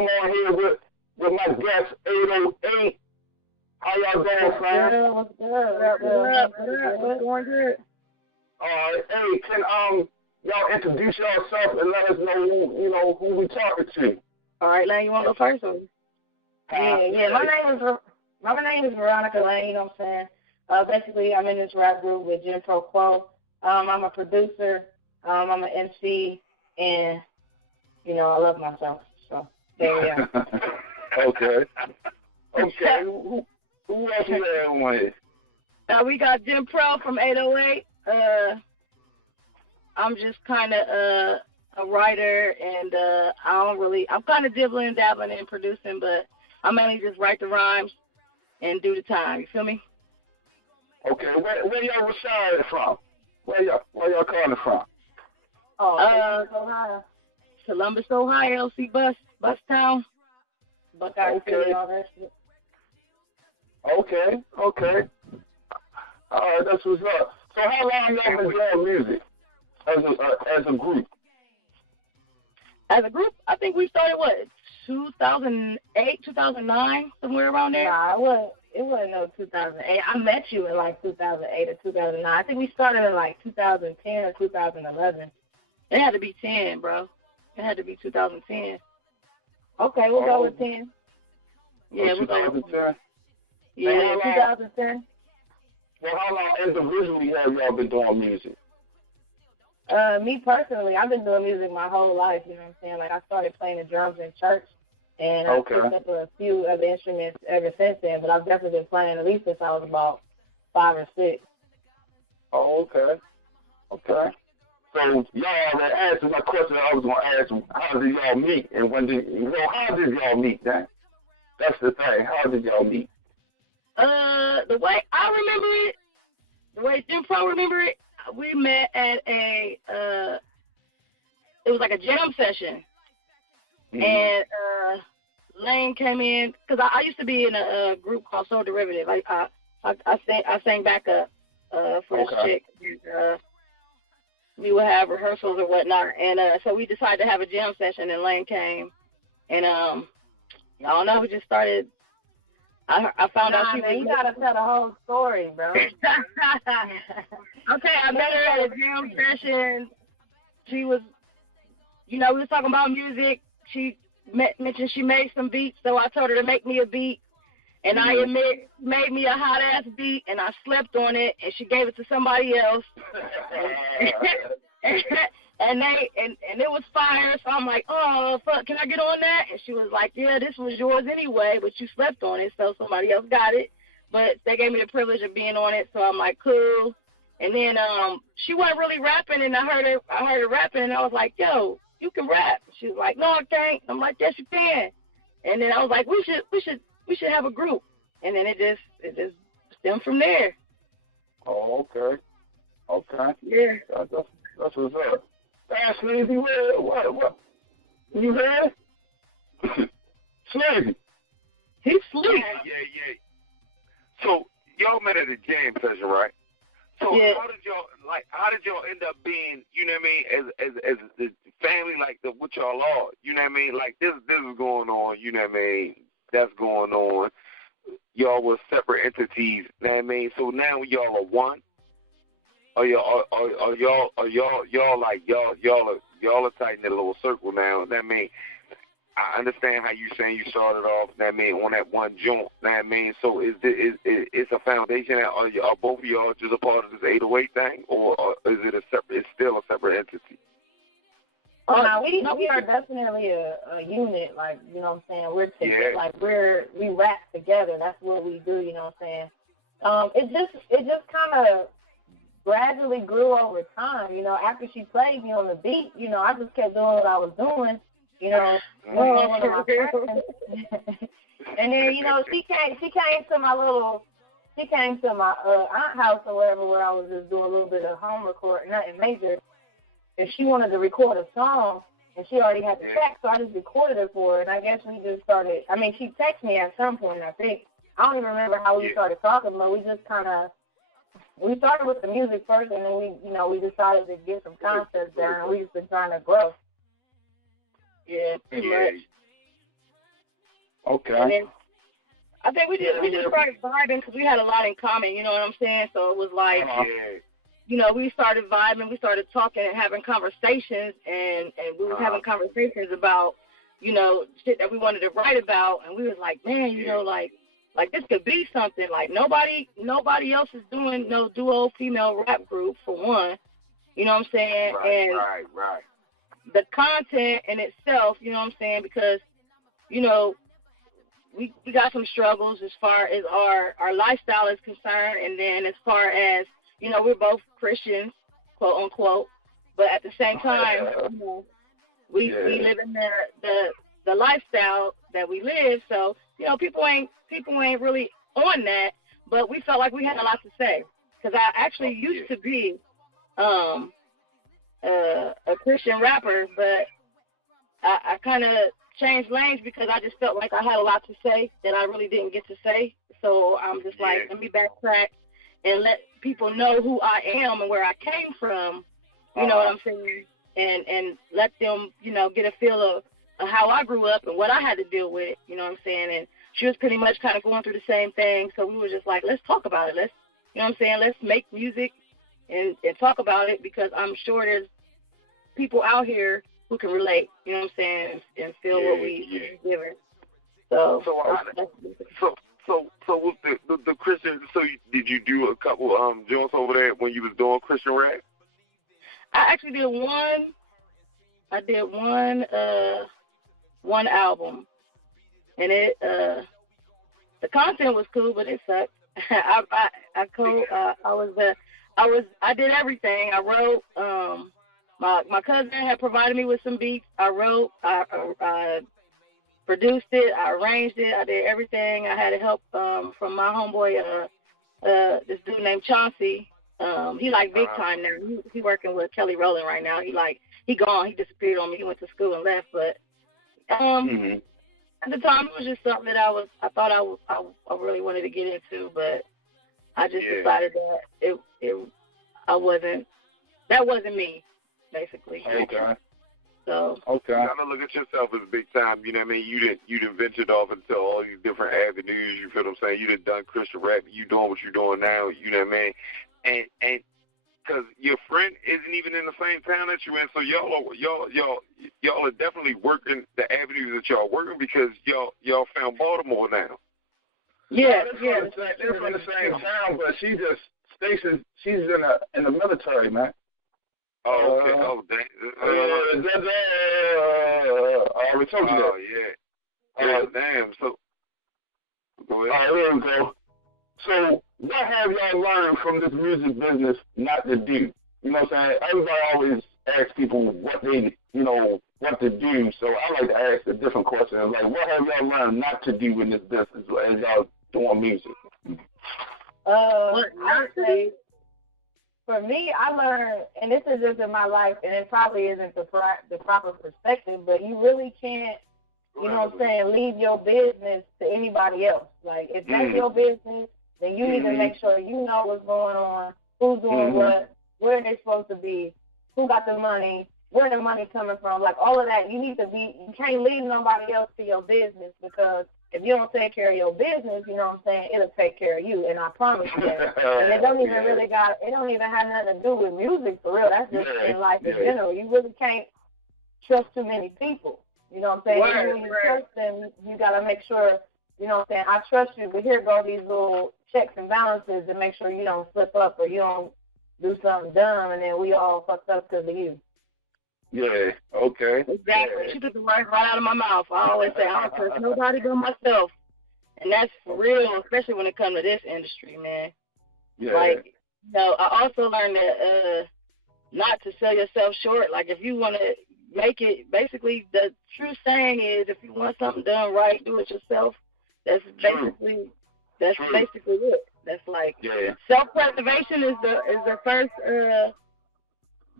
I'm on here with my guest 808. How y'all doing, fam? What's good? What's going good? All right, hey, can y'all introduce yourself and let us know who we talking to? All right, Lane, you want to go first? Or? Yeah. My name is Veronica Lane. You know what I'm saying? Basically, I'm in this rap group with Jim Pro Quo. I'm a producer. I'm an MC, and I love myself. So there we are. Okay. Who else you there with? We got Jim Pro from 808. I'm just kind of a writer, and I'm kind of dibbling and dabbling in producing, but I mainly just write the rhymes and do the time. You feel me? Okay, where y'all residing from? Where y'all calling from? Ohio. Columbus, Ohio. See Bus Town. Buckeye City, all that shit. Okay. All right, that's what's up. So how long y'all been doing music as a group? As a group, I think we started 2008, 2009, somewhere around there. Nah, it wasn't no 2008. I met you in like 2008 or 2009. I think we started in like 2010 or 2011. It had to be 10, bro. It had to be 2010. Okay, we'll go with 10. Yeah, we'll go with 10. Yeah, 2010. Well, how long individually have y'all been doing music? Me personally, I've been doing music my whole life, you know what I'm saying? Like, I started playing the drums in church, and I picked up a few other instruments ever since then, but I've definitely been playing at least since I was about 5 or 6. Oh, okay. So y'all already answered my question. I was going to ask, how did y'all meet, and how did y'all meet, then? That's the thing. How did y'all meet? The way I remember it, the way Jim Pro remember it, we met at it was like a jam session. Mm-hmm. And Lane came in, because I used to be in a group called Soul Derivative. I sang backup for this chick. We would have rehearsals or whatnot. And so we decided to have a jam session, and Lane came. And I don't know, we just started. I found out she was. You gotta tell the whole story, bro. Okay, I met her at a jam session. She was, we was talking about music. She mentioned she made some beats, so I told her to make me a beat. And I made me a hot ass beat, and I slept on it, and she gave it to somebody else. And it was fire, so I'm like, oh, fuck, can I get on that? And she was like, yeah, this was yours anyway, but you slept on it, so somebody else got it. But they gave me the privilege of being on it, so I'm like, cool. And then she wasn't really rapping, and I heard her rapping, and I was like, yo, you can rap. She was like, no, I can't. I'm like, yes, you can. And then I was like, we should have a group. And then it just stemmed from there. Oh, okay. Yeah. That's what's up. That's Sleazy. What? You there? Sleazy. He's sleep. Yeah. So y'all met at a jam session, right? So yeah. How did y'all end up being, you know what I mean, as the family, like what y'all are, you know what I mean? Like this is going on, you know what I mean? That's going on. Y'all were separate entities, you know what I mean? So now y'all are one. Are y'all a tight knit little circle now? That mean, I understand how you saying you started off. That mean on that one joint. That mean, so is a foundation? Are both of y'all just a part of this 808 thing, or is it a separate? It's still a separate entity. No, we are definitely a unit. Like, you know what I'm saying? We're together. Yeah. Like we rap together. That's what we do. You know what I'm saying? It just kind of gradually grew over time. You know, after she played me on the beat, I just kept doing what I was doing. One of my friends. And then, she came to my aunt house or wherever, where I was just doing a little bit of home recording, nothing major. And she wanted to record a song, and she already had the track, so I just recorded it for her. And I guess we just started. I mean, she texted me at some point. I think I don't even remember how we started talking, but we just we started with the music first, and then we decided to get some concepts down. We've been trying to grow. Yeah, pretty much. Okay. And then I think we just started vibing because we had a lot in common. You know what I'm saying? So it was like, you know, we started vibing, we started talking and having conversations, and we was having conversations about, you know, shit that we wanted to write about, and we was like, man, you know, like this could be something. Like nobody else is doing no duo female rap group for one. You know what I'm saying? Right. The content in itself, you know what I'm saying? Because, you know, we got some struggles as far as our lifestyle is concerned, and then as far as, you know, we're both Christians, quote unquote, but at the same time, you know, we live in the lifestyle that we live. So, you know, people ain't really on that, but we felt like we had a lot to say, because I actually used to be a Christian rapper, but I kind of changed lanes because I just felt like I had a lot to say that I really didn't get to say. So I'm just like, let me backtrack and let people know who I am and where I came from, you know what I'm saying, and let them, you know, get a feel of how I grew up and what I had to deal with, you know what I'm saying. And she was pretty much kind of going through the same thing, so we were just like, let's talk about it. Let's, you know what I'm saying, let's make music and talk about it, because I'm sure there's people out here who can relate, you know what I'm saying, and feel what we give her. So with the Christian, did you do a couple joints over there when you was doing Christian rap? I actually did one. I did one album, and it the content was cool, but it sucked. I did everything. I wrote. My cousin had provided me with some beats. I wrote. I produced it. I arranged it. I did everything. I had help from my homeboy, this dude named Chauncey. He like big time now. He working with Kelly Rowland right now. He gone. He disappeared on me. He went to school and left. But at the time, it was just something that I thought I really wanted to get into. But I just decided that that wasn't me, basically. Okay. So. Okay. You gotta look at yourself as big time. You know what I mean? You done ventured off into all these different avenues. You feel what I'm saying? You done Christian rap. You doing what you're doing now. You know what I mean? And because your friend isn't even in the same town that you in, so y'all are definitely working the avenues that y'all working, because y'all found Baltimore now. Yeah. They're from the same town, but she's stationed. She's in the military, man. Oh, okay. I already told you that. Oh, yeah. Damn. So, go ahead. There we go. So, what have y'all learned from this music business not to do? You know what I'm saying? Everybody always asks people what they, you know, what to do. So, I like to ask a different question. Like, what have y'all learned not to do in this business as y'all doing music? I would say, for me, I learned, and this is just in my life, and it probably isn't the proper perspective, but you really can't, you know what I'm saying, leave your business to anybody else. Like, if that's your business, then you need to make sure you know what's going on, who's doing what, where they're supposed to be, who got the money, where the money coming from. Like, all of that, you can't leave nobody else to your business, because if you don't take care of your business, you know what I'm saying, it'll take care of you, and I promise you that. And it don't even have nothing to do with music, for real. That's just in life in general. You really can't trust too many people. You know what I'm saying? When you trust them, you got to make sure, you know what I'm saying, I trust you, but here go these little checks and balances to make sure you don't slip up or you don't do something dumb, and then we all fucked up because of you. Yeah, okay. Exactly. She took the words right out of my mouth. I always say, I don't trust nobody but myself. And that's for real, especially when it comes to this industry, man. Yeah. Like, you know, I also learned that not to sell yourself short. Like, if you want to make it, basically, the true saying is, if you want something done right, do it yourself. That's basically it. That's like, self-preservation is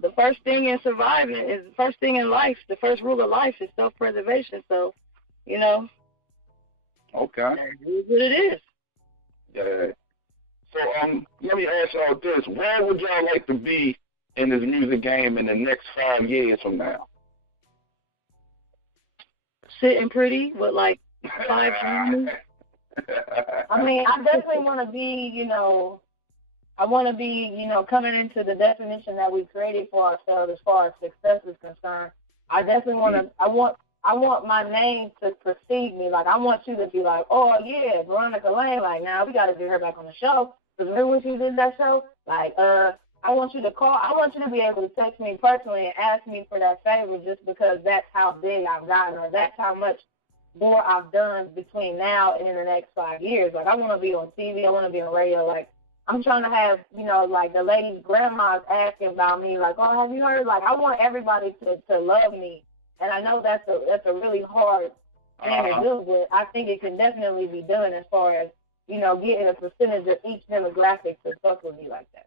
the first thing in surviving, is the first thing in life. The first rule of life is self-preservation. So, you know. Okay. That is what it is. Yeah. So, let me ask y'all this. Where would y'all like to be in this music game in the next 5 years from now? Sitting pretty with, like, 5 family. I mean, I definitely want to be, you know, I want to be, you know, coming into the definition that we created for ourselves as far as success is concerned. I definitely want to, I want my name to precede me. Like, I want you to be like, oh, yeah, Veronica Lane, like, now we got to get her back on the show. Because remember when she did that show? Like, I want you to call, I want you to be able to text me personally and ask me for that favor just because that's how big I've gotten or that's how much more I've done between now and in the next 5 years. Like, I want to be on TV. I want to be on radio. Like, I'm trying to have, you know, like the ladies' grandmas asking about me, like, oh, have you heard? Like, I want everybody to love me. And I know that's a really hard thing to do, but I think it can definitely be done as far as, you know, getting a percentage of each demographic to fuck with me like that.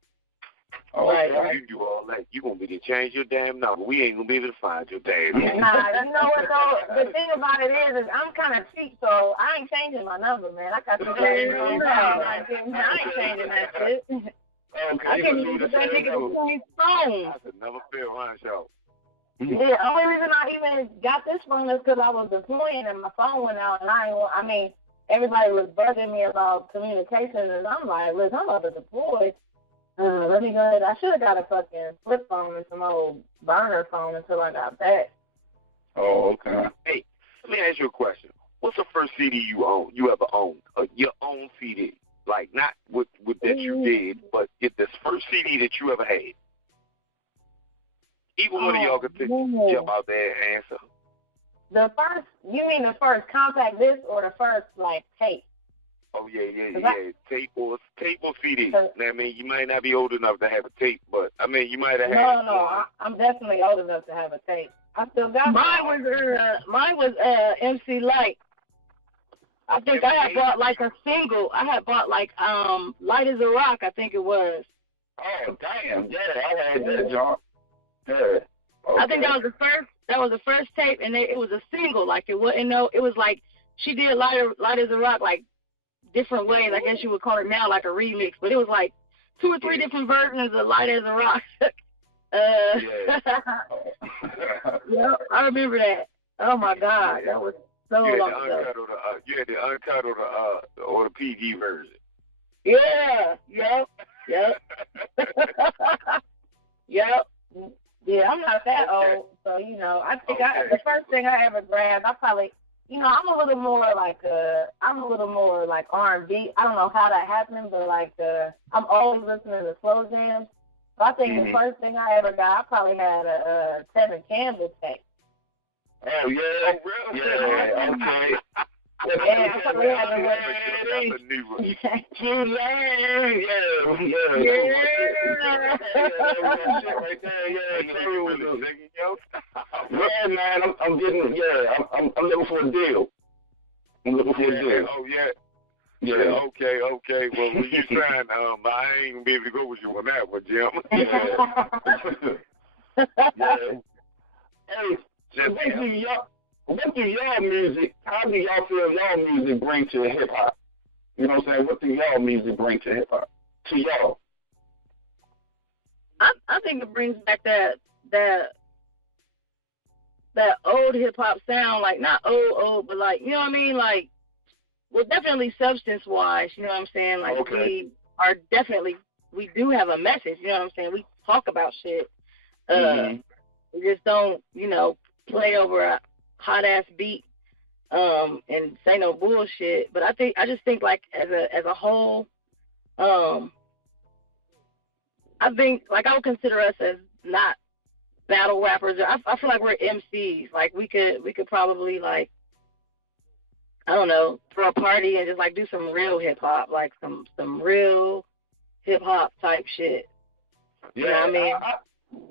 Oh, right. You do all that. You're going to be able to change your damn number. We ain't going to be able to find your damn number. Nah, you know what, though? The thing about it is I'm kind of cheap, so I ain't changing my number, man. I got some things on I ain't changing that shit. Okay, I can't even get that nigga to change phone. That's another fair run show. Yeah, the only reason I even got this phone is because I was deploying and my phone went out, and I mean, everybody was bugging me about communication, and I'm like, listen, I'm about to deploy. Let me go ahead. I should have got a fucking flip phone and some old burner phone until I got back. Oh, okay. Hey, let me ask you a question. What's the first CD you ever owned? Your own CD, like not with that you did, but get this first CD that you ever had. Either one of y'all could jump out there and answer. The first, you mean the first compact disc or the first like tape? Oh, yeah. Tape or CD. I mean, you might not be old enough to have a tape, but, I mean, you might have had No, I'm definitely old enough to have a tape. I still got mine was MC Light. I think I had bought, like, a single. I had bought, like, Light as a Rock, I think it was. Oh, damn. Yeah, I had that, John. Yeah. Okay. I think that was the first tape, and it was a single. Like, it was, like, she did Light as a Rock, like, different ways, I guess you would call it now, like a remix, but it was like 2 or 3 different versions of Light as a Rock. Yeah, I remember that. Oh my God, that was so long ago. You had the untitled or the PG version. Yeah, yep. Yep. Yeah, I'm not that old, so you know, I think the first thing I ever grabbed, I probably. You know, I'm a little more like R&B. I don't know how that happened, but like I'm always listening to slow jams. So I think the first thing I ever got, I probably had a Tevin Campbell tape. Oh yeah, yeah, okay. Yeah, I probably had the Yeah, man, I'm getting, I'm looking for a deal. Oh, yeah. Yeah. Okay. Well, when you sign, I ain't gonna be able to go with you on that one, Jim. Yeah. Hey, what do y'all music, how do y'all feel y'all music bring to hip hop? You know what I'm saying? What do y'all music bring to hip hop? To y'all? I think it brings back that old hip hop sound, like not old, but like, you know what I mean? Like, well, definitely substance wise, you know what I'm saying? Like, okay. we do have a message, you know what I'm saying? We talk about shit. We just don't, you know, play over a hot ass beat and say no bullshit. But I just think like as a whole, I think like I would consider us as not battle rappers. I feel like we're MCs. Like we could probably like, I don't know, throw a party and just like do some real hip hop, like some real hip hop type shit. Yeah, you know what I mean?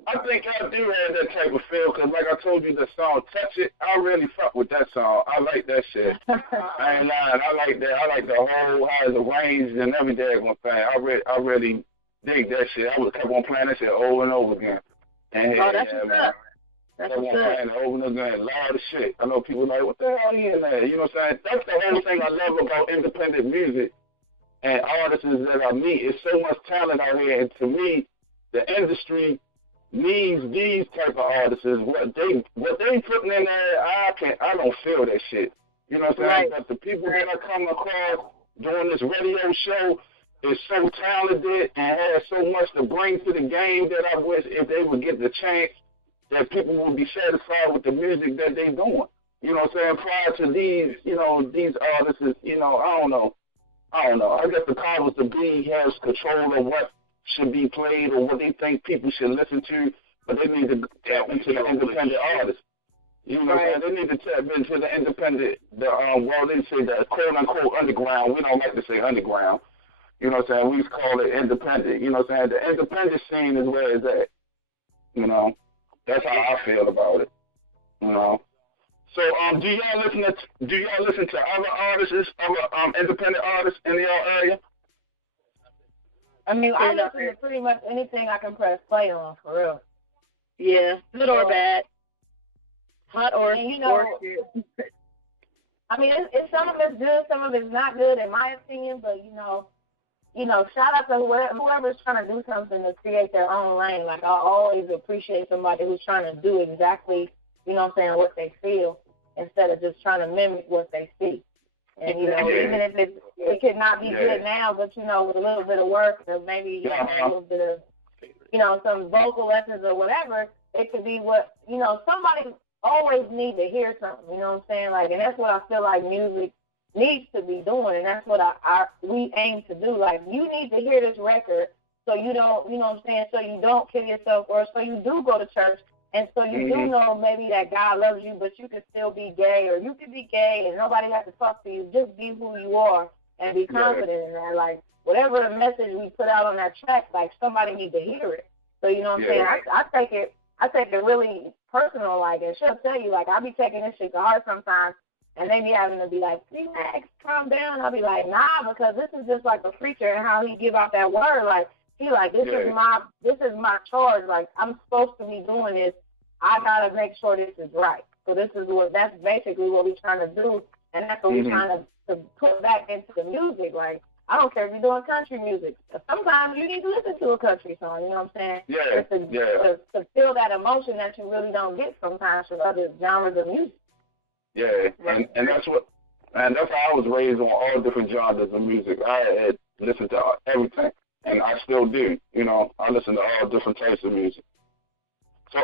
I think I do have that type of feel because, like I told you, the song "Touch It," I really fuck with that song. I like that shit. I ain't lying. I like that. I like the whole how it's arranged and every daggone thing. I really dig that shit. I would keep on playing that shit over and over again. And that's what's up. That's what's up. Playing it over and over again. Loud as shit. I know people like, what the hell are in there? You know what I'm saying? That's the whole thing I love about independent music and artists that I meet. It's so much talent out here, and to me, the industry needs these type of artists. What they putting in there, I don't feel that shit. You know what I'm saying? But the people that I come across doing this radio show is so talented and has so much to bring to the game that I wish if they would get the chance that people would be satisfied with the music that they're doing. You know what I'm saying? Prior to these, these artists, I don't know. I guess the powers to be has control of what should be played or what they think people should listen to, but they need to tap into the independent artists. You know what I'm saying? They need to tap into the independent, they say the quote-unquote underground. We don't like to say underground. You know what I'm saying? We call it independent. You know what I'm saying? The independent scene is where it's at. You know? That's how I feel about it. You know? So, do y'all listen to other artists, other independent artists in your area? I mean, I listen to pretty much anything I can press play on, for real. Yeah, good or bad. Hot or I mean, it's some of it's good, some of it's not good, in my opinion. But shout out to whoever's trying to do something to create their own lane. Like, I always appreciate somebody who's trying to do exactly, what they feel, instead of just trying to mimic what they see. And even if it could not be good now, but with a little bit of work, or maybe a little bit of some vocal lessons or whatever, it could be what somebody always need to hear something. You know what I'm saying? Like, and that's what I feel like music needs to be doing, and that's what we aim to do. Like, you need to hear this record so you don't, so you don't kill yourself, or so you do go to church, and so you do know maybe that God loves you, but you can still be gay, or you can be gay and nobody has to talk to you. Just be who you are and be confident in that. Like, whatever message we put out on that track, like, somebody needs to hear it. So, you know what I'm saying? I take it really personal, like, and she'll tell you, like, I be taking this shit to heart sometimes, and they be having to be like, relax, calm down. I'll be like, nah, because this is just like a preacher and how he give out that word. Like, he like, this is my charge. Like, I'm supposed to be doing this. I gotta make sure this is right. So that's basically what we're trying to do, and that's what we're trying to put back into the music. Like, I don't care if you're doing country music. Sometimes you need to listen to a country song, you know what I'm saying? To feel that emotion that you really don't get sometimes from other genres of music. Yeah, and that's how I was raised, on all different genres of music. I had listened to everything, and I still do. I listen to all different types of music. So,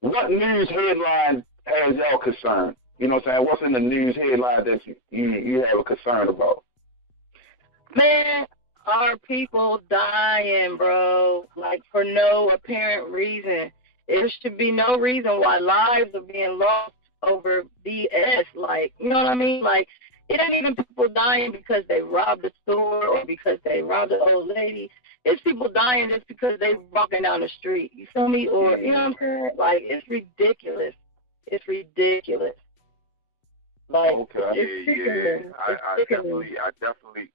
what news headline has y'all concerned? You know what I'm saying? What's in the news headline that you have a concern about? Man, are people dying, bro? Like, for no apparent reason. There should be no reason why lives are being lost over BS. Like, you know what I mean? Like, it ain't even people dying because they robbed a store or because they robbed an old lady. It's people dying just because they walking down the street. You feel me? Or, you know what I'm saying? Like, it's ridiculous. It's ridiculous. Like, okay. I definitely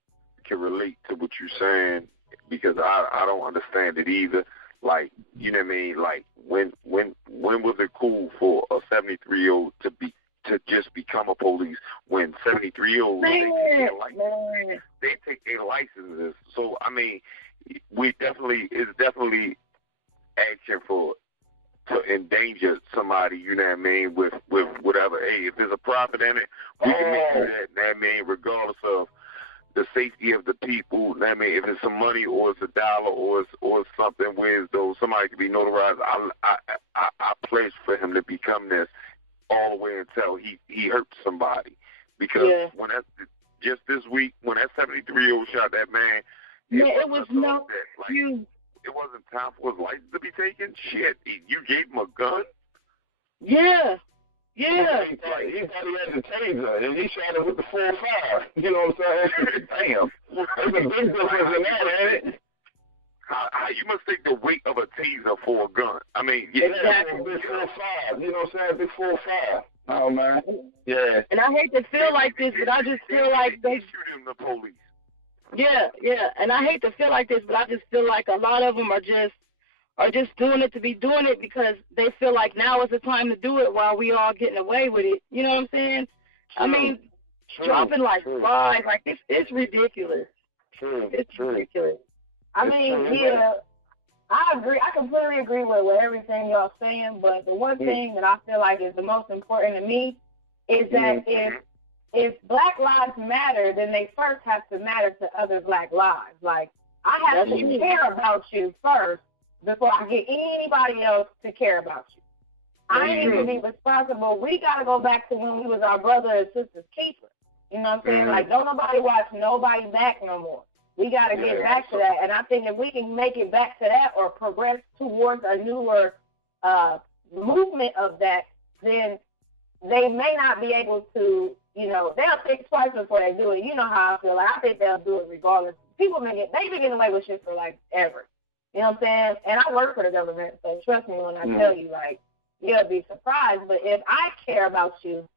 can relate to what you're saying, because I don't understand it either. Like, you know what I mean? Like, when was it cool for a 73-year-old to just become a police, when 73-year-olds they take their licenses? So I mean, it's definitely action to endanger somebody, you know what I mean, with whatever. Hey, if there's a profit in it, we can make that. You know what I mean, regardless of the safety of the people. I mean, if it's some money or it's a dollar or it's something where though somebody can be notarized, I pledge for him to become this all the way until he hurts somebody. Because when that just this week, when that 73-year-old shot that man, it was no it wasn't time for his license to be taken. Shit, you gave him a gun. Yeah. He thought he had the taser, and he shot it with the 4.5. You know what I'm saying? Damn. There's a big difference in that, ain't it? How you mistake the weight of a taser for a gun? I mean, exactly. Big 4.5. You know what I'm saying? Big 4.5. Oh, man. Yeah. And I hate to feel like this, but I just feel like they shooting the police. Yeah. And I hate to feel like this, but I just feel like a lot of them are just doing it to be doing it because they feel like now is the time to do it while we all getting away with it. You know what I'm saying? True. I mean, dropping like flies, like it's ridiculous. True. It's ridiculous. I mean, I agree. I completely agree with everything y'all saying, but the one thing that I feel like is the most important to me is that if Black lives matter, then they first have to matter to other Black lives. Like, I have to care about you first before I get anybody else to care about you. I need to be responsible. We got to go back to when we was our brother and sister's keeper. You know what I'm saying? Like, don't nobody watch nobody back no more. We got to get back to that. And I think if we can make it back to that or progress towards a newer movement of that, then they may not be able to, you know, they'll think twice before they do it. You know how I feel. Like, I think they'll do it regardless. People they've been getting away with shit for, like, ever. You know what I'm saying? And I work for the government, so trust me when I tell you, like, you'll be surprised. But if I care about you,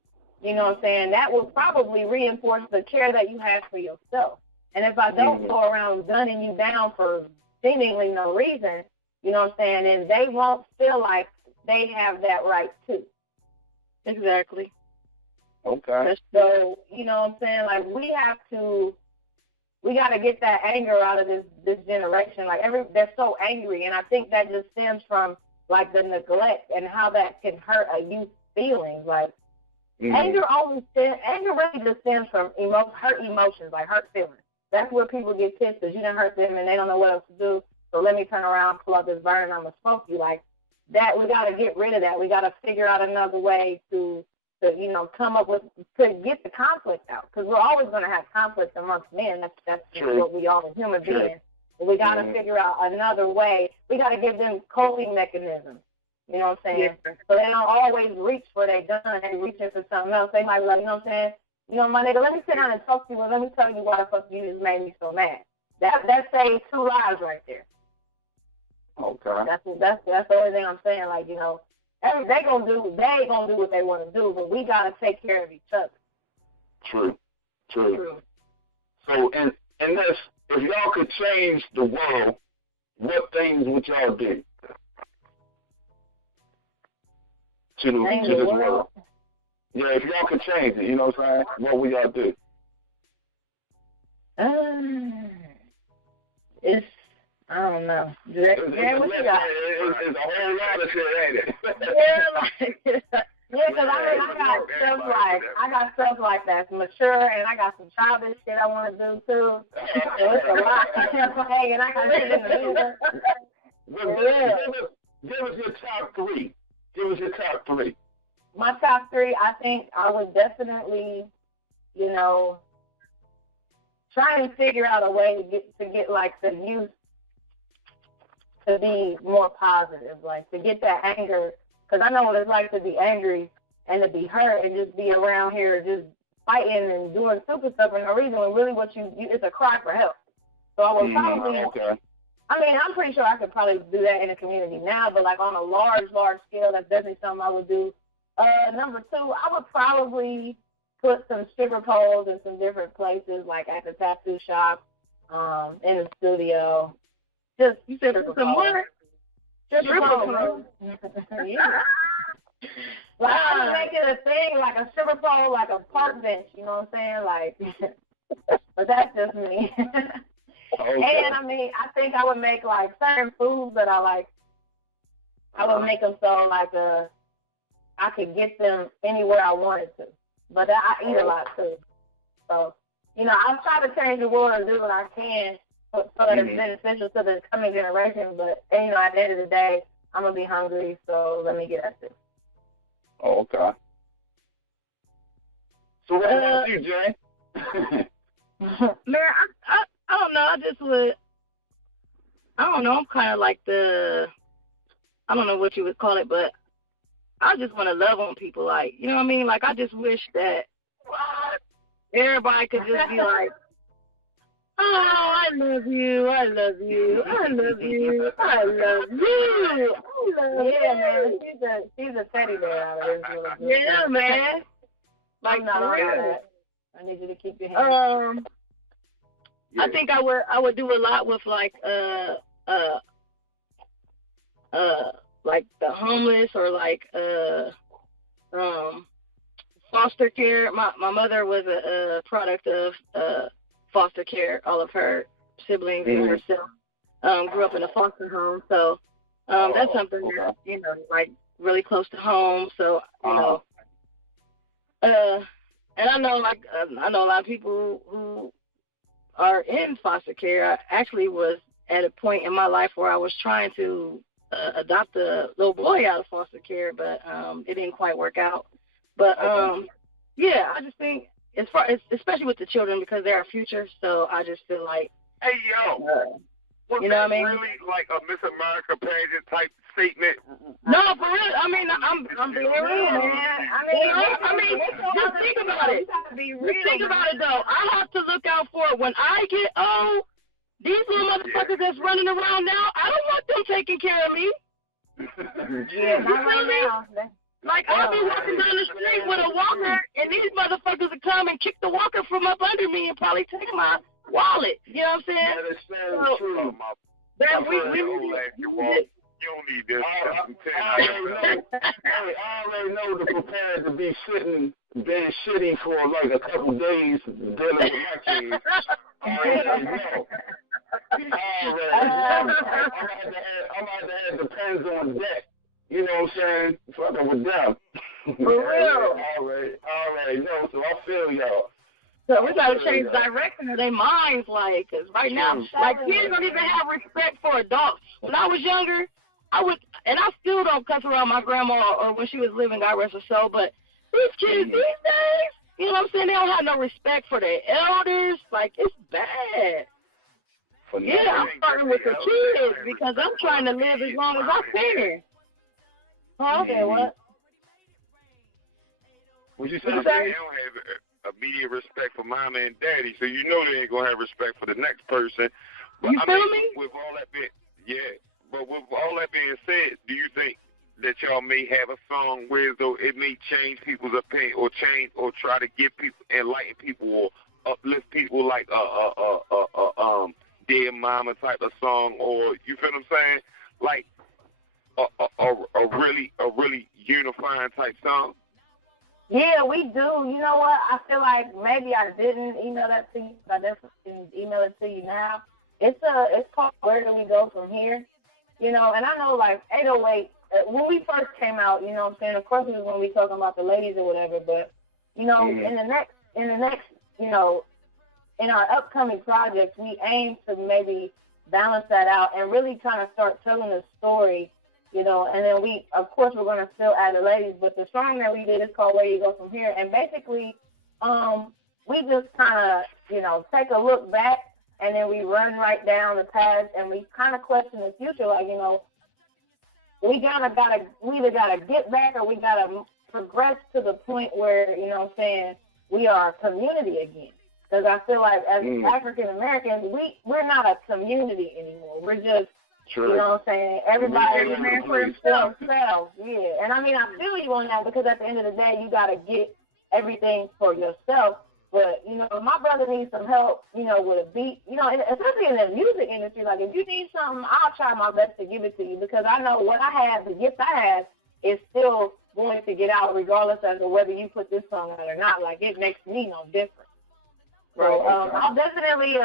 you know what I'm saying, that will probably reinforce the care that you have for yourself. And if I don't go around gunning you down for seemingly no reason, you know what I'm saying, then they won't feel like they have that right too. Exactly. Okay. So, you know what I'm saying, like, we got to get that anger out of this generation. Like, they're so angry, and I think that just stems from, like, the neglect and how that can hurt a youth's feelings. Like, anger really just stems from hurt emotions, like hurt feelings. That's where people get pissed because you done hurt them and they don't know what else to do. So let me turn around, pull up this burn, and I'm going to smoke you. Like, that, we got to get rid of that. We got to figure out another way to you know, come up with, to get the conflict out. Because we're always going to have conflict amongst men. That's what we are as human beings. But we got to figure out another way. We got to give them coping mechanisms. You know what I'm saying? Yeah. So they don't always reach for their gun. They reaching for something else. They might be like, you know what I'm saying? You know, my nigga, let me sit down and talk to you, and let me tell you why the fuck you just made me so mad. That saves 2 lives right there. Okay. That's the only thing I'm saying. Like, you know, they gonna do what they want to do, but we gotta take care of each other. True. So, in this, if y'all could change the world, what things would y'all do to this world? Yeah, if y'all could change it, you know what I'm saying? What would y'all do? I don't know. What you got? It's a whole lot of shit, ain't it? Because I got stuff like that's mature, and I got some childish shit I want to do too. So it's a lot. And I got shit in the middle. Give us your top 3. My top 3, I think I would definitely, you know, try and figure out a way to get like the youth to be more positive, like to get that anger, because I know what it's like to be angry and to be hurt and just be around here just fighting and doing stupid stuff for no reason, when really what you it's a cry for help. So I would probably, I mean, I'm pretty sure I could probably do that in the community now, but like on a large scale, that's definitely something I would do. Number 2, I would probably put some stripper poles in some different places, like at the tattoo shop, in the studio. Just you said some more? Stripper poles. Yeah. Like, I'm making a thing, like a stripper pole, like a park bench, you know what I'm saying? Like, but that's just me. Okay. And, I mean, I think I would make, like, certain foods that I like. I would make them so, like, I could get them anywhere I wanted to. But I eat a lot, too. So, you know, I'll try to change the world and do what I can so that it's beneficial to the coming generation. But, you know, at the end of the day, I'm going to be hungry, so let me get at this. Okay. So what about you, Jay? Man, I don't know. I don't know. I'm kind of like I don't know what you would call it, but I just want to love on people. Like, you know what I mean? Like, I just wish that everybody could just be like, oh, I love you. I love you. I love you. I love you. Yeah, man. She's a teddy bear out of this little group. Yeah, man. Like, not all that. I need you to keep your hands. I think I would do a lot with like the homeless or like foster care. My mother was a product of foster care. All of her siblings and herself grew up in a foster home, so that's something that, you know, like really close to home. So, you know, And I know, like, I know a lot of people who are in foster care. I actually was at a point in my life where I was trying to adopt a little boy out of foster care, but it didn't quite work out. But yeah, I just think especially with the children, because they're our future. So I just feel like, hey yo, you know what I mean? Really like a Miss America pageant type statement? No, for real. I mean, I'm being real, man. I mean, just think about it. Just think about it though. I have to look out for it when I get old. These little motherfuckers that's running around now, I don't want them taking care of me. Yeah, not right now. Like, I'll be walking down the street with a walker, and these motherfuckers will come and kick the walker from up under me and probably take my wallet. You know what I'm saying? That is so true. That we you don't need this. I already know to prepare to be being shitty for like a couple days dealing with my kids. I already know. I'm gonna have the pens on deck. You know what I'm saying? Fucking with them. For real. I already know, so I feel y'all. So we gotta change direction of their minds, like, cause right now, like, kids don't even have respect for adults. When I was younger, I would, and I still don't cuss around my grandma or when she was living, God rest her soul, but these kids these days, you know what I'm saying, they don't have no respect for their elders. Like, it's bad. Yeah, I'm starting with the kids because I'm trying to live as long as I can. Oh, okay, what? What you say? They don't have immediate respect for mama and daddy, so you know they ain't gonna have respect for the next person. But You feel me? With all that being said, do you think that y'all may have a song where though it may change people's opinion or change or try to get people, enlighten people or uplift people, like Dear Mama type of song, or you feel what I'm saying? Like a really unifying type song? Yeah, we do. You know what? I feel like maybe I didn't email that to you, but I definitely can email it to you now. It's called Where Do We Go From Here? You know, and I know, like, 808, when we first came out, you know what I'm saying, of course it was when we talking about the ladies or whatever, but, you know, in the next, you know, in our upcoming projects, we aim to maybe balance that out and really kind of start telling a story, you know, and then of course, we're going to still add the ladies, but the song that we did is called Where You Go From Here, and basically, we just kind of, you know, take a look back, and then we run right down the past, and we kind of question the future, like, you know, we either gotta get back or we gotta progress to the point where, you know what I'm saying, we are a community again. Because I feel like as African Americans, we're not a community anymore. We're just, you know what I'm saying, everybody is man for themselves. Yeah, and I mean, I feel you on that because at the end of the day, you gotta get everything for yourself. But, you know, my brother needs some help, you know, with a beat, you know, especially in the music industry. Like, if you need something, I'll try my best to give it to you because I know what I have, the gift I have, is still going to get out regardless of whether you put this song out or not. Like, it makes me no different. So I'll definitely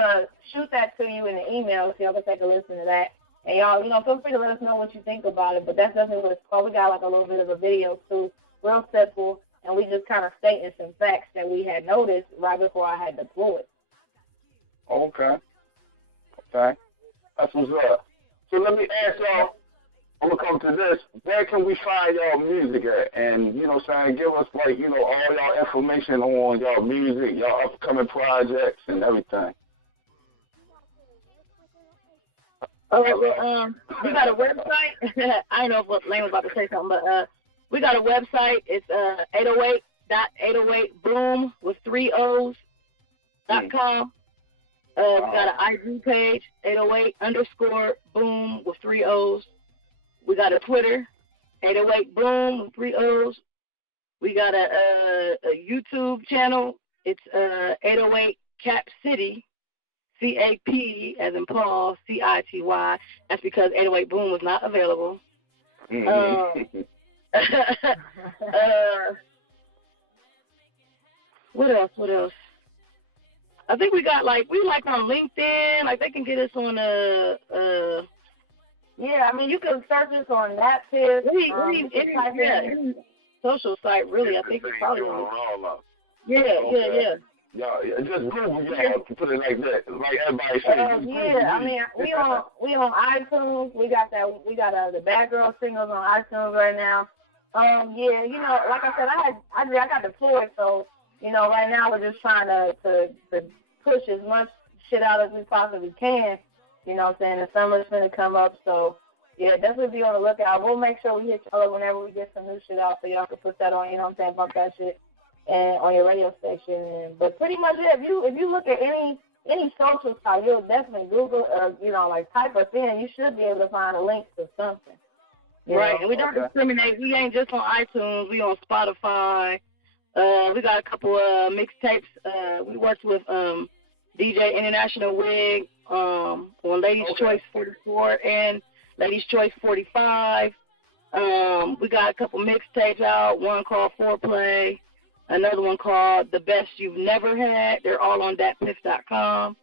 shoot that to you in the email so y'all can take a listen to that. And y'all, you know, feel free to let us know what you think about it. But that's definitely what it's called. We got, like, a little bit of a video, too, real simple. And we just kind of stating some facts that we had noticed right before I had deployed. Okay. That's what's up. So let me ask y'all, I'm going to come to this. Where can we find y'all music at? And, you know what I'm saying, give us, like, you know, all y'all information on y'all music, y'all upcoming projects and everything. All right, well, we got a website. I don't know if Lane was about to say something, but we got a website. It's 808.808boom with 3 O's.com. We got an IG page, 808_boom with 3 O's. We got a Twitter, 808boom with 3 O's. We got a YouTube channel. It's 808 Cap City, CAP as in Paul, CITY. That's because 808 Boom was not available. What else? I think we got we on LinkedIn. Like, they can get us on yeah, I mean, you can search us on that page. Any social site, really. I think it's probably on. All of Yeah. Y'all, just Google y'all, put it like that. Like everybody says. Yeah, I mean, we on iTunes. We got the Bad Girl singles on iTunes right now. Yeah, you know, like I said, I got deployed, so you know, right now we're just trying to push as much shit out as we possibly can. You know what I'm saying? The summer's gonna come up, so yeah, definitely be on the lookout. We'll make sure we hit y'all up whenever we get some new shit out, so y'all can put that on. You know what I'm saying? Bump that shit and on your radio station. But pretty much, yeah, if you look at any social site, you'll definitely Google or you know like type us in. You should be able to find a link to something. Right, and we don't discriminate. We ain't just on iTunes. We on Spotify. We got a couple of mixtapes. We worked with DJ International Wig on Ladies Choice 44 and Ladies Choice 45. We got a couple mixtapes out. One called Foreplay. Another one called The Best You've Never Had. They're all on thatpiff.com.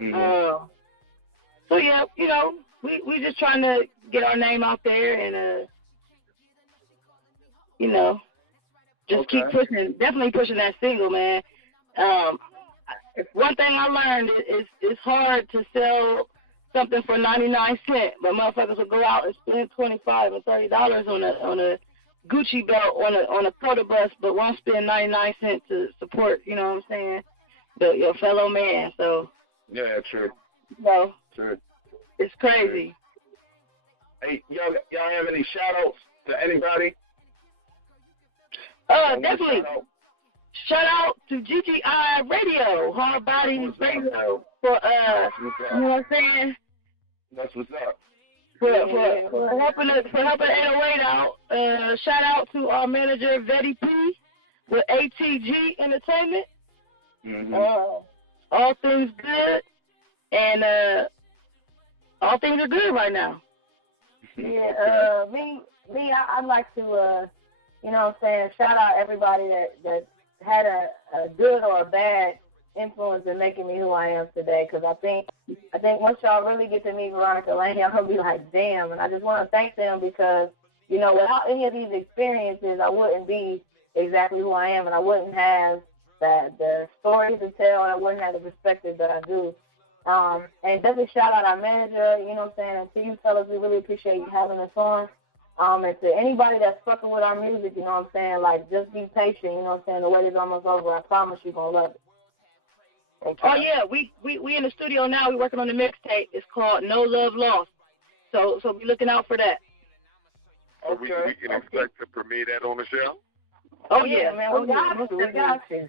So yeah, you know, we just trying to get our name out there and you know, just keep pushing, definitely pushing that single, man. One thing I learned is it's hard to sell something for 99 cents, but motherfuckers will go out and spend $25 or $30 on a Gucci belt on a porta bus, but won't spend 99 cents to support, you know what I'm saying, your fellow man. So yeah, true. So true. It's crazy. Hey, y'all have any shout outs to anybody? Definitely. Shout out to GGI Radio, Hard Bodies Radio, for you know what I'm saying? That's what's up. For helping 808 out. Shout out to our manager Vetty P with ATG Entertainment. All things good, and all things are good right now. Yeah, I'd like to you know what I'm saying, shout out everybody that had a good or a bad influence in making me who I am today, because I think once y'all really get to meet Veronica Lane, y'all gonna be like, damn. And I just want to thank them because, you know, without any of these experiences, I wouldn't be exactly who I am, and I wouldn't have the stories to tell, and I wouldn't have the perspective that I do. And definitely shout out our manager, you know what I'm saying, and to you fellas, we really appreciate you having us on. And to anybody that's fucking with our music, you know what I'm saying, like, just be patient, you know what I'm saying, the wait is almost over. I promise you're going to love it. Okay. Oh, yeah, we in the studio now. We're working on the mixtape. It's called No Love Lost. So be looking out for that. So we can expect to premiere that on the show? Oh, yeah, man. We got to.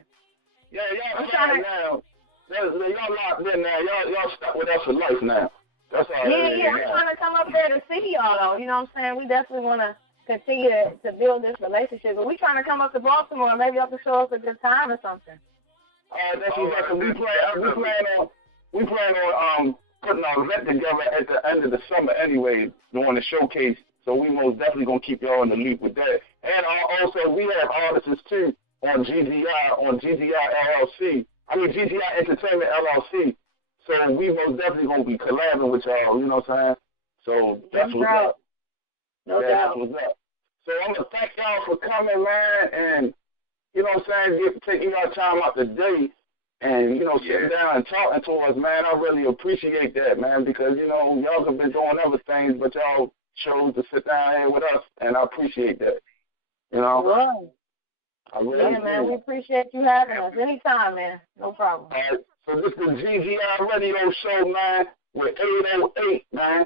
Yeah, y'all trying now. Y'all locked in now. Y'all stuck with us for life now. That's all. Yeah. I'm trying to come up there to see y'all, though. You know what I'm saying? We definitely want to continue to build this relationship. But we trying to come up to Baltimore. Maybe y'all can show us a good time or something. That's what we plan on putting our event together at the end of the summer anyway, doing the showcase. So we most definitely gonna keep y'all in the loop with that. And also we have artists too on GGI LLC. I mean GGI Entertainment LLC. So we most definitely gonna be collabing with y'all. You know what I'm saying? So that's what's up. No doubt. That's what's up. So I'm gonna thank y'all for coming, man, and you know what I'm saying, taking your time out today and, you know, sitting down and talking to us, man. I really appreciate that, man, because, you know, y'all have been doing other things, but y'all chose to sit down here with us, and I appreciate that. You know? Well, I really man, we appreciate you having us. Anytime, man. No problem. All right. So this is the GGI Radio Show, man, with 808, man.